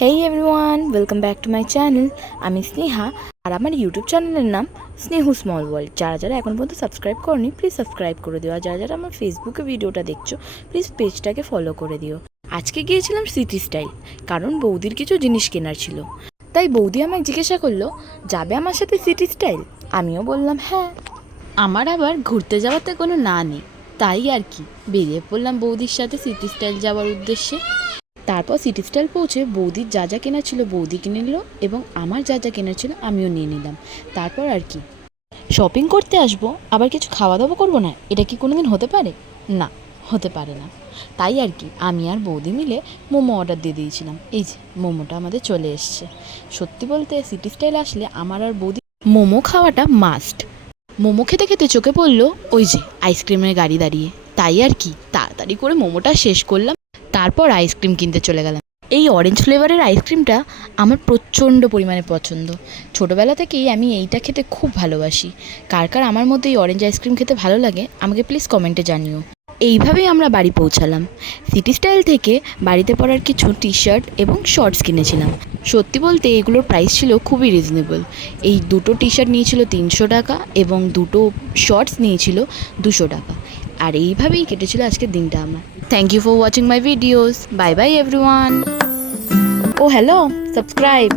Hey everyone, welcome back to my channel. আমি স্নেহা, আর আমার YouTube চ্যানেলের নাম স্নেহু স্মল ওয়ার্ল্ড। যারা যারা এখন পর্যন্ত সাবস্ক্রাইব করনি, প্লিজ সাবস্ক্রাইব করে দিও। আর যারা যারা আমার ফেসবুকে ভিডিওটা দেখছো, প্লিজ পেজটাকে ফলো করে দিও। আজকে গিয়েছিলাম সিটি স্টাইল, কারণ বৌদির কিছু জিনিস কেনার ছিল। তাই বৌদি আমায় জিজ্ঞাসা করলো, যাবে আমার সাথে সিটি স্টাইল? আমিও বললাম হ্যাঁ। আমার আবার ঘুরতে যাওয়াতে কোনো না নেই, তাই আর কি বেরিয়ে পড়লাম বৌদির সাথে সিটি স্টাইল যাওয়ার উদ্দেশ্যে। তারপর সিটি স্টাইল পৌঁছে বৌদির যা যা কেনার ছিল বৌদি কিনে নিল, এবং আমার যা যা কেনার ছিল আমিও নিয়ে নিলাম। তারপর আর কি, শপিং করতে আসবো আবার কিছু খাওয়া দাওয়া করবো না, এটা কি কোনো দিন হতে পারে? না, হতে পারে না। তাই আর কি, আমি আর বৌদি মিলে মোমো অর্ডার দিয়ে দিয়েছিলাম। এই যে মোমোটা আমাদের চলে এসছে। সত্যি বলতে সিটি স্টাইল আসলে আমার আর বৌদি মোমো খাওয়াটা মাস্ট। মোমো খেতে খেতে চোখে পড়লো ওই যে আইসক্রিমের গাড়ি দাঁড়িয়ে। তাই আর কি তাড়াতাড়ি করে মোমোটা শেষ করলাম, তারপর আইসক্রিম কিনতে চলে গেলাম। এই অরেঞ্জ ফ্লেভারের আইসক্রিমটা আমার প্রচণ্ড পরিমাণে পছন্দ। ছোটোবেলা থেকেই আমি এইটা খেতে খুব ভালোবাসি। কার কার আমার মধ্যে এই অরেঞ্জ আইসক্রিম খেতে ভালো লাগে আমাকে প্লিজ কমেন্টে জানিও। এইভাবেই আমরা বাড়ি পৌঁছালাম। সিটি স্টাইল থেকে বাড়িতে পরার কিছু টি শার্ট এবং শর্টস কিনেছিলাম। সত্যি বলতে এগুলোর প্রাইস ছিল খুবই রিজনেবল। এই দুটো টি শার্ট নিয়েছিল 300 টাকা এবং দুটো শর্টস নিয়েছিল 200 টাকা। আর এইভাবেই কেটেছিল আজকের দিনটা আমার। Thank you for watching my videos. Bye bye everyone. ও হ্যালো, সাবস্ক্রাইব।